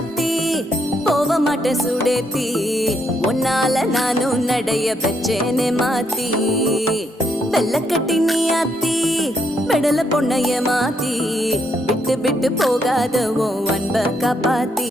ஆத்தி போக மாட்டேன் சுடேத்தி உன்னால நானும் நடைய பெற்றேனே மாத்தி வெள்ளக்கட்டி நீ ஆத்தி பெடல பொண்ணைய மாத்தி விட்டு விட்டு போகாத உன் அன்ப காப்பாத்தி